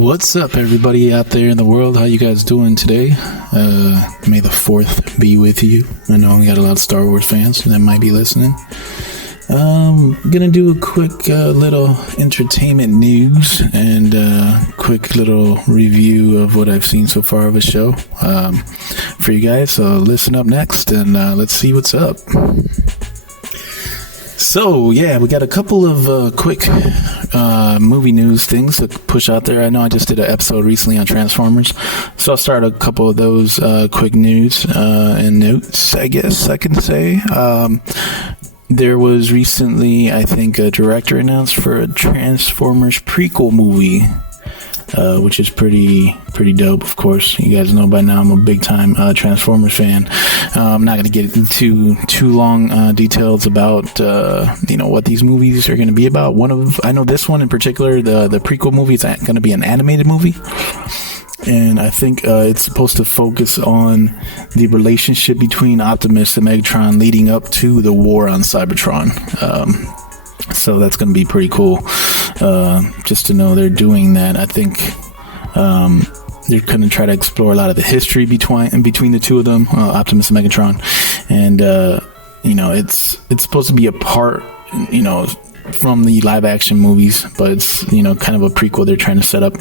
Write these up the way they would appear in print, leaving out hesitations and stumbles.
What's up, everybody out there in the world? How you guys doing today? May the 4th be with you. I know we got a lot of Star Wars fans that might be listening. Gonna do a quick little entertainment news and quick little review of what I've seen so far of a show for you guys. So listen up next and let's see what's up. So yeah, we got a couple of quick movie news things to push out there. I know I just did an episode recently on Transformers, so I'll start a couple of those quick news and notes, I guess I can say. There was recently, I think, a director announced for a Transformers prequel movie, which is pretty dope. Of course, you guys know by now I'm a big time Transformers fan. I'm not going to get into too long details about what these movies are going to be about. I know this one in particular, the prequel movie, is going to be an animated movie. And I think it's supposed to focus on the relationship between Optimus and Megatron leading up to the war on Cybertron. So that's going to be pretty cool. Just to know they're doing that. I think they're going to try to explore a lot of the history between the two of them, Optimus and Megatron. And, it's supposed to be a part, from the live action movies, but it's kind of a prequel they're trying to set up,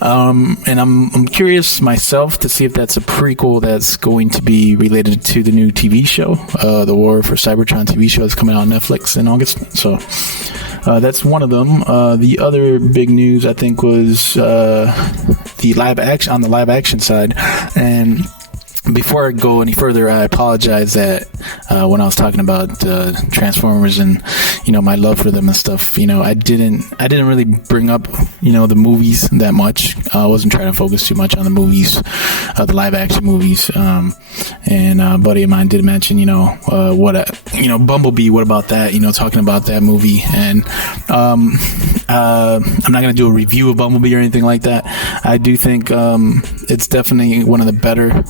and I'm curious myself to see if that's a prequel that's going to be related to the new TV show, the War for Cybertron TV show that's coming out on Netflix in August. So that's one of them. The other big news I think was the live action side. And before I go any further, I apologize that when I was talking about Transformers and my love for them and stuff, I didn't really bring up the movies that much. I wasn't trying to focus too much on the movies, the live action movies. And a buddy of mine did mention Bumblebee. What about that? Talking about that movie. And I'm not going to do a review of Bumblebee or anything like that. I do think it's definitely one of the better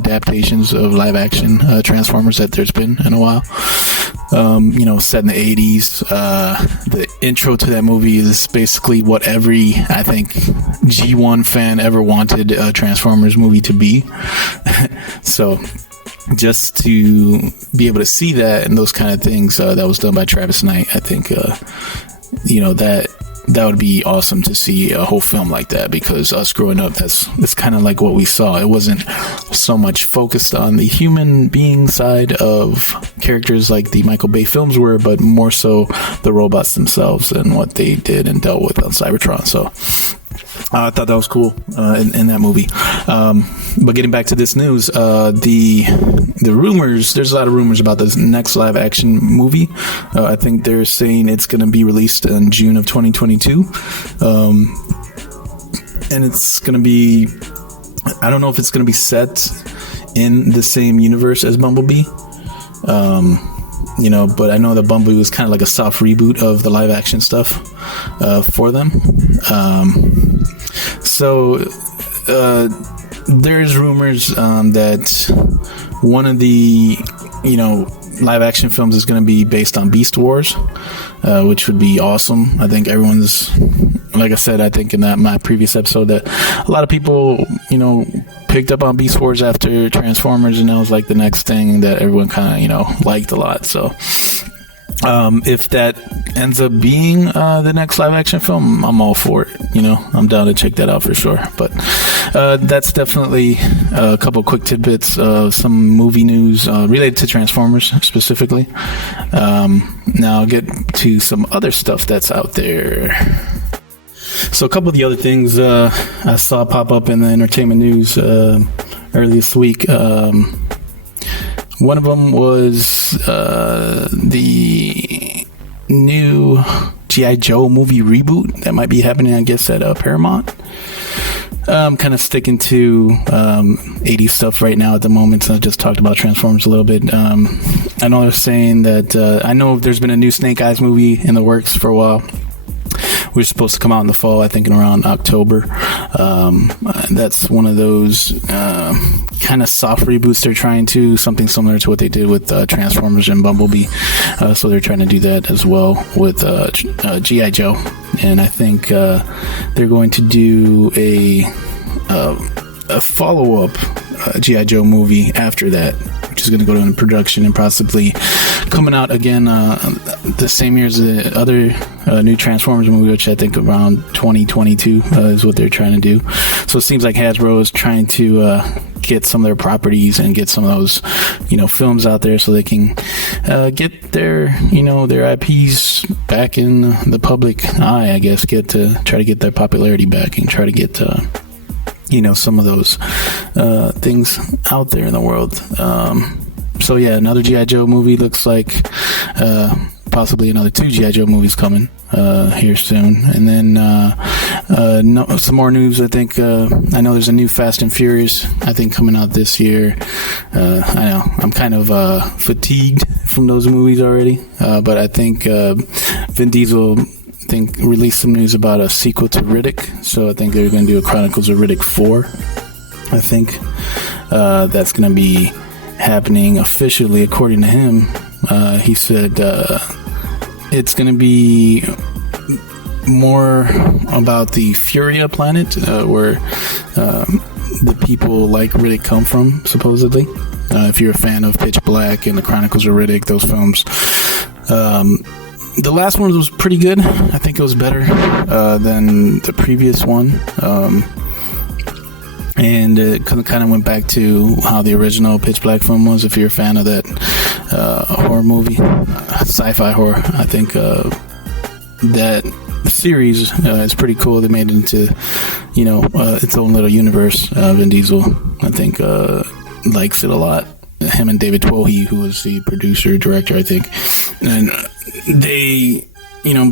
adaptations of live action Transformers that there's been in a while. Set in the 80s. The intro to that movie is basically what every, I think, G1 fan ever wanted a Transformers movie to be. So just to be able to see that and those kind of things, that was done by Travis Knight, I think, that would be awesome to see a whole film like that, because us growing up, that's kind of like what we saw. It wasn't so much focused on the human being side of characters like the Michael Bay films were, but more so the robots themselves and what they did and dealt with on Cybertron. So I thought that was cool in that movie. But getting back to this news, the rumors, there's a lot of rumors about this next live action movie. I think they're saying it's going to be released in June of 2022. And it's going to be, I don't know if it's going to be set in the same universe as Bumblebee. But I know that Bumblebee was kind of like a soft reboot of the live action stuff for them. So there's rumors that one of the live action films is going to be based on Beast Wars, which would be awesome. I think everyone's, like I said, I think in my previous episode, that a lot of people picked up on Beast Wars after Transformers, and that was like the next thing that everyone kind of liked a lot. So if that ends up being the next live action film, I'm all for it. I'm down to check that out for sure. But that's definitely a couple quick tidbits of some movie news related to Transformers specifically. Now I'll get to some other stuff that's out there. So a couple of the other things I saw pop up in the entertainment news early this week. One of them was the new G.I. Joe movie reboot that might be happening, I guess, at Paramount. I'm kind of sticking to 80s stuff right now at the moment, so I just talked about Transformers a little bit. I know they're saying that I know there's been a new Snake Eyes movie in the works for a while, we're supposed to come out in the fall, I think in around October. That's one of those kind of soft reboots they're trying to, something similar to what they did with Transformers and Bumblebee. So they're trying to do that as well with G.I. Joe. And I think they're going to do a follow-up G.I. Joe movie after that, which is going to go into production and possibly coming out again the same year as the other new Transformers movie, which I think around 2022 is what they're trying to do. So it seems like Hasbro is trying to get some of their properties and get some of those, films out there so they can get their IPs back in the public eye, I guess, try to get their popularity back and try to get some of those things out there in the world. So yeah, another G.I. Joe movie looks like possibly another 2 G.I. Joe movies coming here soon. And then some more news. I think I know there's a new Fast and Furious, I think, coming out this year. I know I'm kind of fatigued from those movies already, but I think Vin Diesel released some news about a sequel to Riddick. So I think they're going to do a Chronicles of Riddick 4. I think that's going to be happening officially, according to him. He said it's going to be more about the Furia planet, where the people like Riddick come from, supposedly. If you're a fan of Pitch Black and the Chronicles of Riddick, those films. The last one was pretty good. I think it was better than the previous one. And it kind of went back to how the original Pitch Black film was. If you're a fan of that horror movie, sci-fi horror, I think that series is pretty cool. They made it into, its own little universe. Vin Diesel, I think, likes it a lot. Him and David Twohy, who was the producer, director, I think. And they,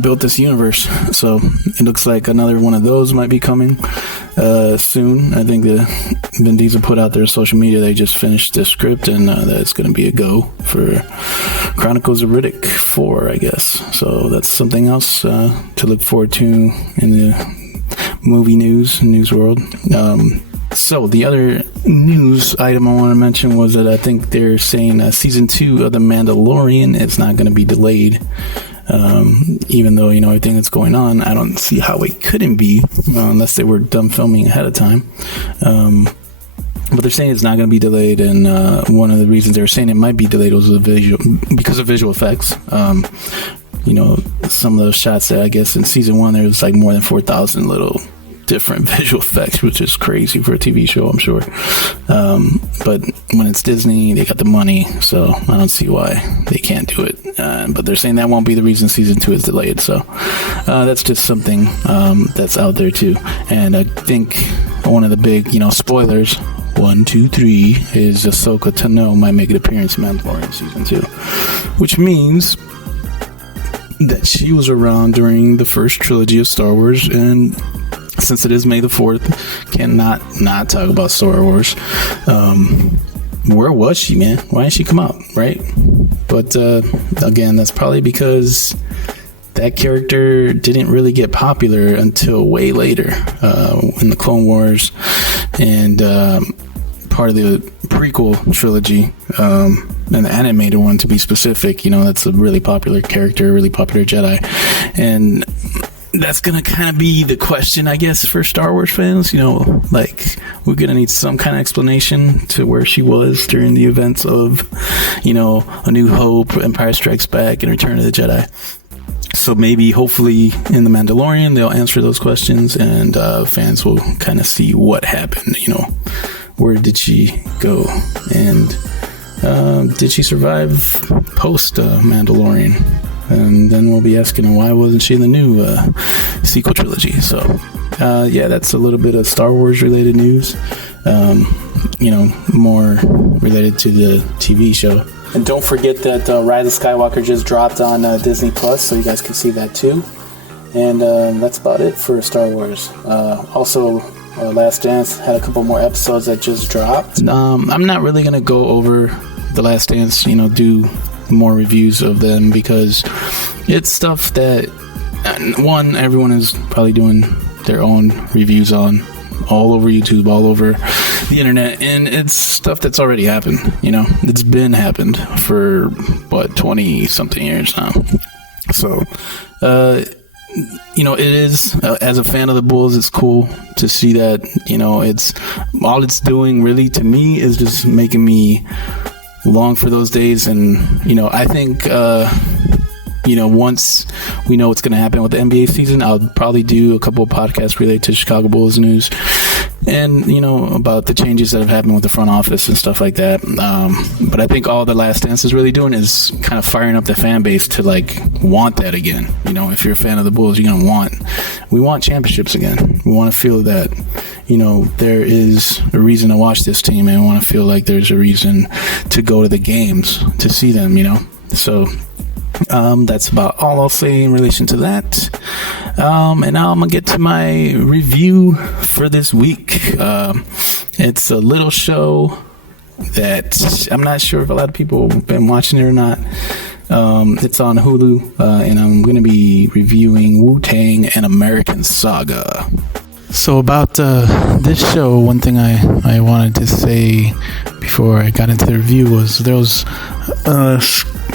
built this universe. So it looks like another one of those might be coming soon. I think Vin Diesel put out their social media. They just finished the script, and that's going to be a go for Chronicles of Riddick 4, I guess. So that's something else to look forward to in the movie news world. So the other news item I want to mention was that I think they're saying season 2 of The Mandalorian is not going to be delayed. Even though, everything that's going on, I don't see how it couldn't be, unless they were done filming ahead of time. But they're saying it's not going to be delayed, and one of the reasons they were saying it might be delayed was because of visual effects. Some of those shots that I guess in season 1 there was like more than 4,000 little different visual effects, which is crazy for a TV show, I'm sure. But when it's Disney, they got the money, so I don't see why they can't do it. But they're saying that won't be the reason season 2 is delayed, so that's just something that's out there too. And I think one of the big, spoilers, 1, 2, 3, is Ahsoka Tano might make an appearance in Mandalorian season 2, which means that she was around during the first trilogy of Star Wars, and since it is May the 4th, cannot not talk about Star Wars. Where was she, man? Why didn't she come out, right? But again, that's probably because that character didn't really get popular until way later in the Clone Wars and part of the prequel trilogy, and the animated one to be specific. That's a really popular character, really popular Jedi, and that's gonna kind of be the question, I guess, for Star Wars fans. We're gonna need some kind of explanation to where she was during the events of, A New Hope, Empire Strikes Back, and Return of the Jedi. So maybe, hopefully, in The Mandalorian, they'll answer those questions, and fans will kind of see what happened. Where did she go, and did she survive post Mandalorian? And then we'll be asking her, why wasn't she in the new sequel trilogy? So, yeah, that's a little bit of Star Wars related news, more related to the TV show. And don't forget that Rise of Skywalker just dropped on Disney Plus, so you guys can see that too. And that's about it for Star Wars. Also, Last Dance had a couple more episodes that just dropped. I'm not really going to go over The Last Dance, do more reviews of them, because it's stuff that one, everyone is probably doing their own reviews on all over YouTube, all over the internet, and it's stuff that's already happened. It's been happened for 20 something years now. So it is, as a fan of the Bulls, it's cool to see that. It's all it's doing really to me is just making me long for those days. And I think once we know what's going to happen with the NBA season, I'll probably do a couple of podcasts related to Chicago Bulls news and, about the changes that have happened with the front office and stuff like that. But I think all the Last Dance is really doing is kind of firing up the fan base to want that again. If you're a fan of the Bulls, we want championships again. We want to feel that, there is a reason to watch this team, and we want to feel like there's a reason to go to the games to see them, So that's about all I'll say in relation to that. And now I'm gonna get to my review for this week. It's a little show that I'm not sure if a lot of people have been watching it or not. It's on Hulu, and I'm gonna be reviewing Wu-Tang and Amercian Saga. So about this show, one thing I wanted to say before I got into the review was there was a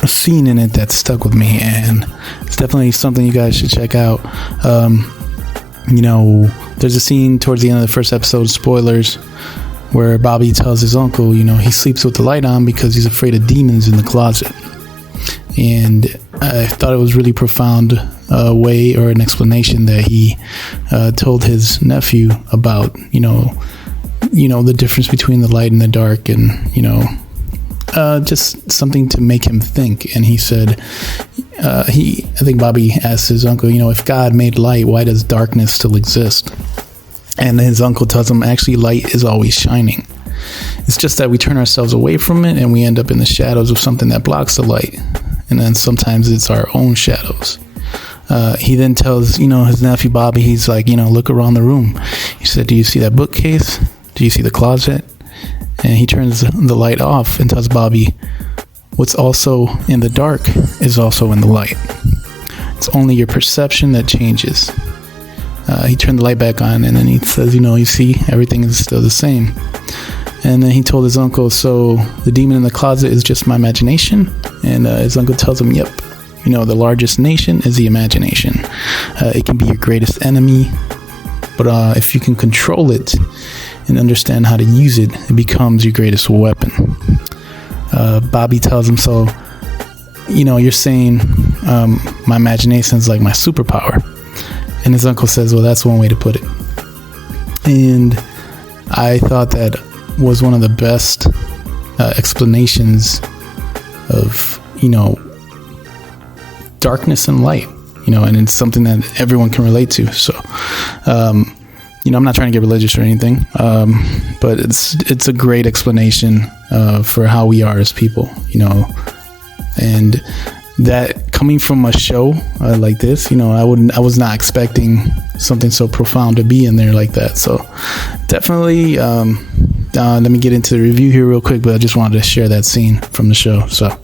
scene in it that stuck with me, and it's definitely something you guys should check out. There's a scene towards the end of the first episode, spoilers, where Bobby tells his uncle, he sleeps with the light on because he's afraid of demons in the closet. And I thought it was really profound way or an explanation that he told his nephew about, the difference between the light and the dark, and, just something to make him think. And he said, I think Bobby asked his uncle, if God made light, why does darkness still exist? And his uncle tells him, actually, light is always shining. It's just that we turn ourselves away from it and we end up in the shadows of something that blocks the light. And then sometimes it's our own shadows. He then tells, his nephew Bobby, he's like, look around the room. He said, do you see that bookcase? Do you see the closet? And he turns the light off and tells Bobby, what's also in the dark is also in the light. It's only your perception that changes. He turned the light back on, and then he says, you see, everything is still the same. And then he told his uncle, so the demon in the closet is just my imagination? And his uncle tells him, yep, the largest nation is the imagination. It can be your greatest enemy, but if you can control it and understand how to use it, it becomes your greatest weapon. Bobby tells him, so, you're saying my imagination is like my superpower. And his uncle says, well, that's one way to put it. And I thought that was one of the best explanations of, darkness and light, and it's something that everyone can relate to. So, I'm not trying to get religious or anything, but it's a great explanation for how we are as people, and that coming from a show like this, I was not expecting something so profound to be in there like that. So definitely, let me get into the review here real quick, but I just wanted to share that scene from the show. So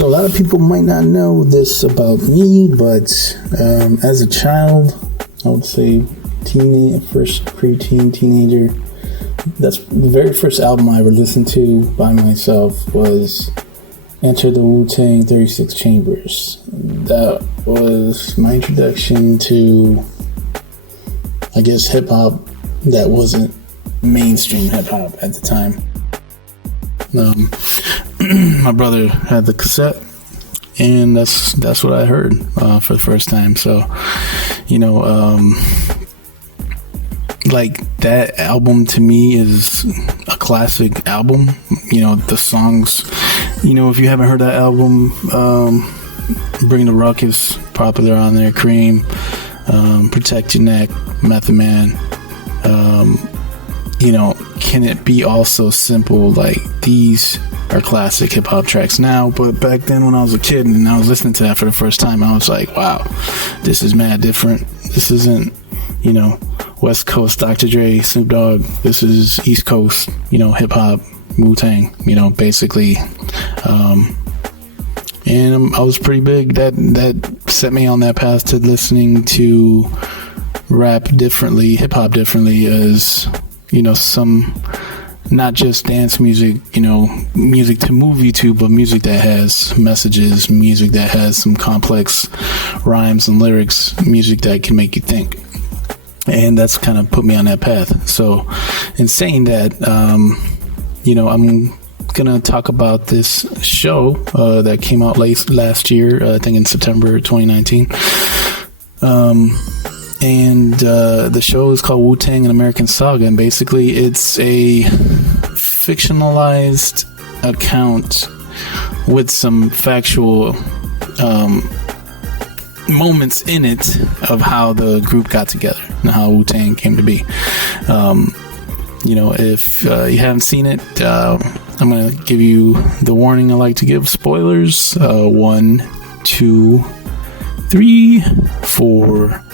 a lot of people might not know this about me, but as a child, I would say first preteen, teenager, that's the very first album I ever listened to by myself was Enter the Wu-Tang 36 Chambers. That was my introduction to, I guess, hip-hop that wasn't mainstream hip-hop at the time. My brother had the cassette, and that's what I heard for the first time. So, like, that album to me is a classic album. The songs, if you haven't heard that album, Bring the Ruckus, popular on there, Cream, Protect Your Neck, Method Man. Can it be all so simple? Like, these are classic hip-hop tracks now, but back then when I was a kid and I was listening to that for the first time, I was like, wow, this is mad different. This isn't, West Coast Dr. Dre, Snoop Dogg. This is East Coast, hip-hop, Wu-Tang, basically. and I was pretty big. That set me on that path to listening to rap differently, hip hop differently, as some, not just dance music, music to move you to, but music that has messages, music that has some complex rhymes and lyrics, music that can make you think. And that's kind of put me on that path. So in saying that, I'm gonna talk about this show that came out last year, I think in September 2019. And the show is called Wu-Tang, an Amercian Saga, and basically it's a fictionalized account with some factual moments in it of how the group got together and how Wu-Tang came to be. If you haven't seen it, I'm going to give you the warning I like to give. Spoilers. 1, 2, 3, 4,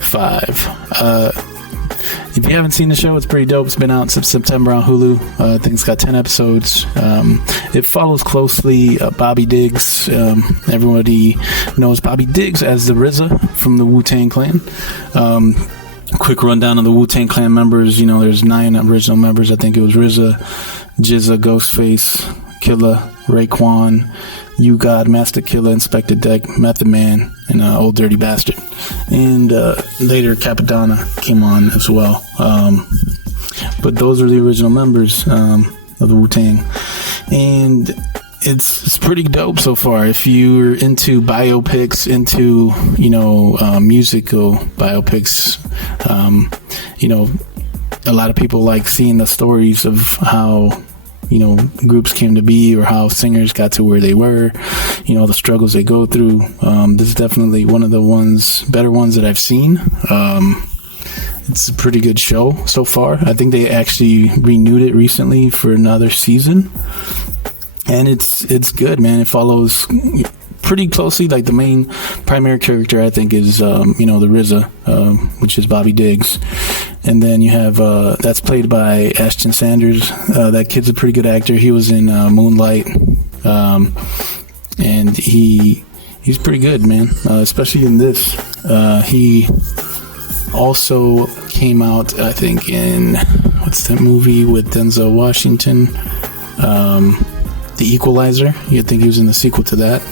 5. If you haven't seen the show, it's pretty dope. It's been out since September on Hulu. I think it's got 10 episodes. It follows closely Bobby Diggs. Everybody knows Bobby Diggs as the RZA from the Wu-Tang Clan. Quick rundown of the Wu-Tang Clan members. There's 9 original members. I think it was RZA, GZA, Ghostface, Killa, Raekwon, U-God, Master Killa, Inspector Deck, Method Man, and Old Dirty Bastard. And later Capadonna came on as well. But those are the original members of the Wu-Tang. And it's pretty dope so far. If you're into biopics, into musical biopics, a lot of people like seeing the stories of how groups came to be, or how singers got to where they were, the struggles they go through. This is definitely one of the better ones that I've seen. It's a pretty good show so far. I think they actually renewed it recently for another season. And it's good, man. It follows pretty closely. Like the main primary character, I think, is the RZA, which is Bobby Diggs, and then you have that's played by Ashton Sanders. That kid's a pretty good actor. He was in Moonlight, and he's pretty good, man. Especially in this. He also came out, I think, in what's that movie with Denzel Washington? The Equalizer. You'd think he was in the sequel to that.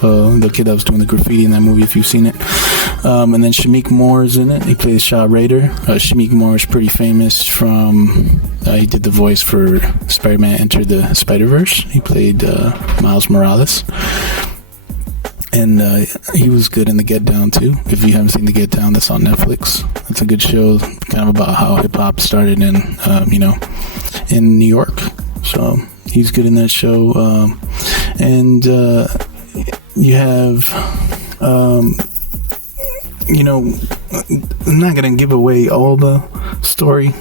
The kid that was doing the graffiti in that movie, if you've seen it. And then Shameik Moore is in it. He plays Shaw Raider. Shameik Moore is pretty famous from... he did the voice for Spider-Man Enter the Spider-Verse. He played Miles Morales. And he was good in The Get Down, too. If you haven't seen The Get Down, that's on Netflix. It's a good show, kind of about how hip-hop started in New York. So he's good in that show. And... you have, I'm not going to give away all the story,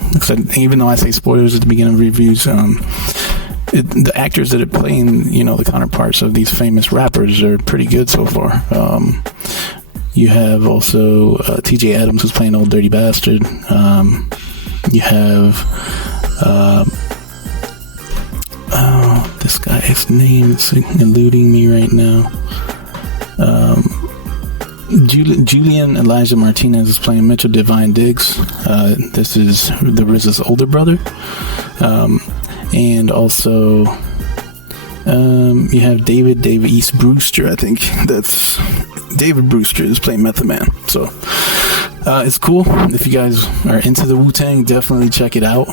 even though I say spoilers at the beginning of reviews. The actors that are playing, the counterparts of these famous rappers are pretty good so far. You have also TJ Adams, who's playing Old Dirty Bastard. You have... this guy's name is eluding me right now. Julian Elijah Martinez is playing Mitchell Divine Diggs. This is the RZA's older brother. And also you have David East Brewster. I think that's David Brewster is playing Method Man. So it's cool. If you guys are into the Wu-Tang, definitely check it out.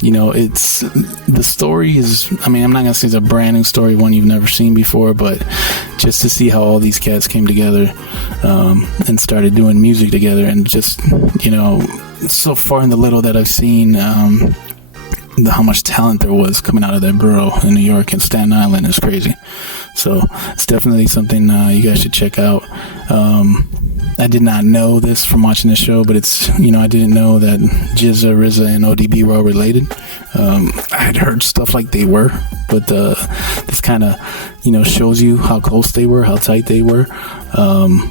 It's the story is, I'm not gonna say it's a brand new story, one you've never seen before, but just to see how all these cats came together and started doing music together, and just so far in the little that I've seen, how much talent there was coming out of that borough in New York and Staten Island is crazy. So it's definitely something you guys should check out. I did not know this from watching the show, but it's, I didn't know that GZA, RZA, and ODB were all related. I had heard stuff like they were, but this kind of, shows you how close they were, how tight they were. Some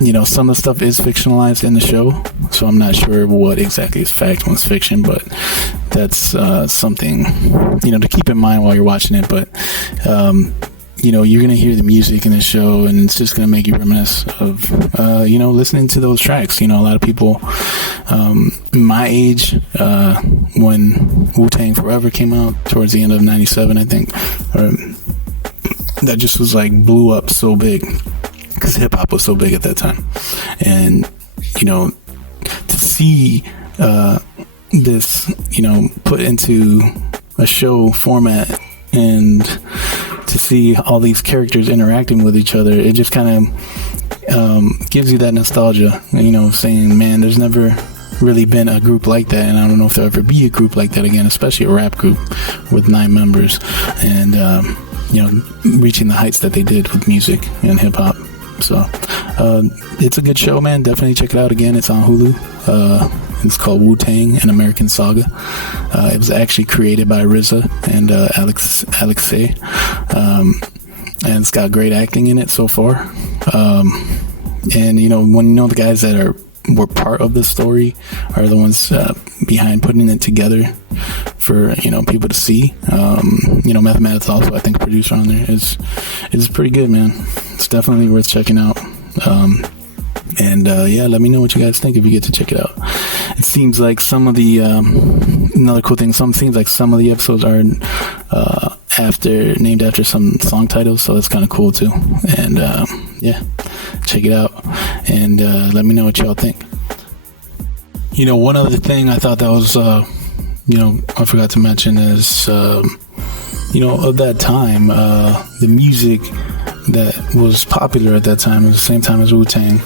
of the stuff is fictionalized in the show, so I'm not sure what exactly is fact and what's fiction, but that's something, to keep in mind while you're watching it. But, you're going to hear the music in the show, and it's just going to make you reminisce of, listening to those tracks. A lot of people my age, when Wu-Tang Forever came out towards the end of 97, I think, that just was like blew up so big because hip-hop was so big at that time. And, to see this, put into a show format, and to see all these characters interacting with each other, it just kind of gives you that nostalgia, saying, man, there's never really been a group like that, and I don't know if there'll ever be a group like that again, especially a rap group with 9 members, and reaching the heights that they did with music and hip-hop. So it's a good show, man. Definitely check it out. Again, it's on Hulu. It's called Wu-Tang, an American Saga. It was actually created by RZA and Alexei, and it's got great acting in it so far. And when the guys that were part of the story are the ones behind putting it together for people to see. Mathematics also, I think, a producer on there is pretty good, man. It's definitely worth checking out. Let me know what you guys think if you get to check it out. It seems like some of the another cool thing. Seems like some of the episodes are named after some song titles, so that's kind of cool too. And check it out and let me know what y'all think. One other thing I thought that was I forgot to mention is of that time, the music that was popular at that time at the same time as Wu-Tang.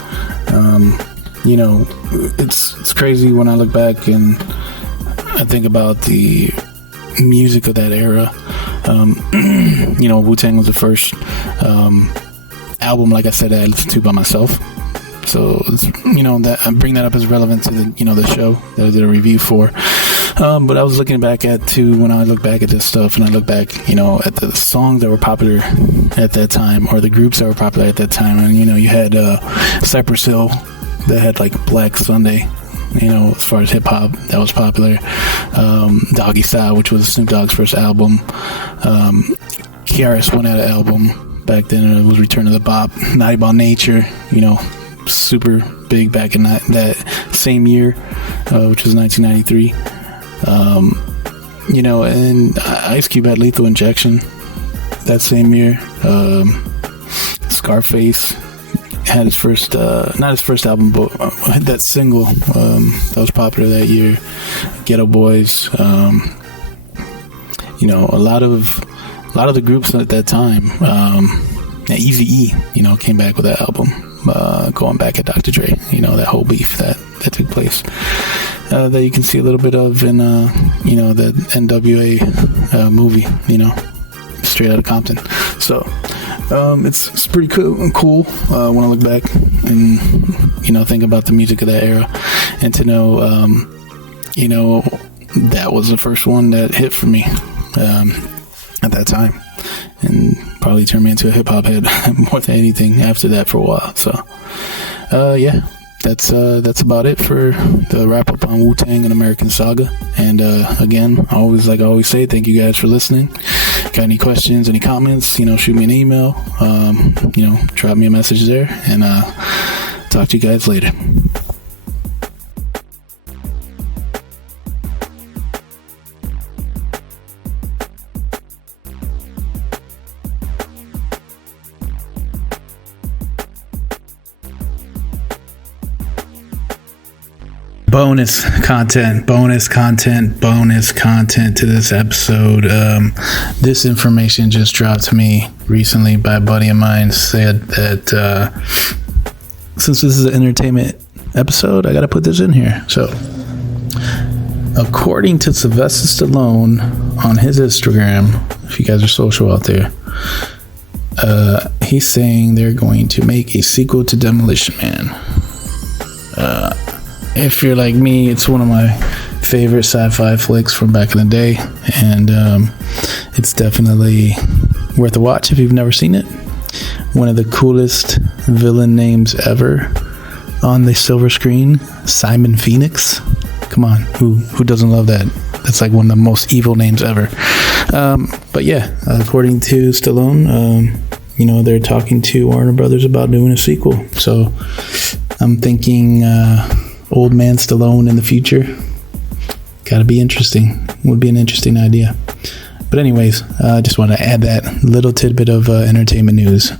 It's crazy when I look back and I think about the music of that era. Wu-Tang was the first album, like I said, I listened to by myself. So it's, that I bring that up as relevant to the show that I did a review for. But I was looking back when I look back at this stuff, and I look back, at the songs that were popular at that time, or the groups that were popular at that time. And you had Cypress Hill that had like Black Sunday, as far as hip hop that was popular. Doggy Style, which was Snoop Dogg's first album. KRS One had an album back then, and it was Return to the Bop. Naughty by Nature, super big back in that same year, which was 1993. And Ice Cube had Lethal Injection that same year. Scarface had his first, not his first album, but that single that was popular that year. Ghetto Boys. A lot of the groups at that time. Eazy-E, came back with that album. Going back at Dr. Dre, that whole beef that took place, that you can see a little bit of in the NWA movie, Straight Outta Compton. So it's pretty cool when I look back and think about the music of that era, and to know that was the first one that hit for me at that time, and probably turned me into a hip-hop head more than anything after that for a while. So that's about it for the wrap-up on Wu-Tang and American Saga. And again, I always say, thank you guys for listening. Got any questions, any comments, shoot me an email, drop me a message there, and talk to you guys later. Bonus content to this episode. This information just dropped to me recently by a buddy of mine. Said that since this is an entertainment episode, I gotta put this in here. So according to Sylvester Stallone on his Instagram, if you guys are social out there, he's saying they're going to make a sequel to Demolition Man. If you're like me, it's one of my favorite sci-fi flicks from back in the day, and it's definitely worth a watch if you've never seen it. One of the coolest villain names ever on the silver screen, Simon Phoenix. Come on, who doesn't love that It's like one of the most evil names ever. But yeah, according to Stallone, they're talking to Warner Brothers about doing a sequel. So I'm thinking old man Stallone in the future. Gotta be interesting. Would be an interesting idea. But anyways, I just want to add that little tidbit of entertainment news.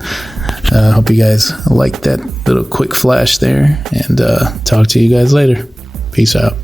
Hope you guys liked that little quick flash there, and talk to you guys later. Peace out.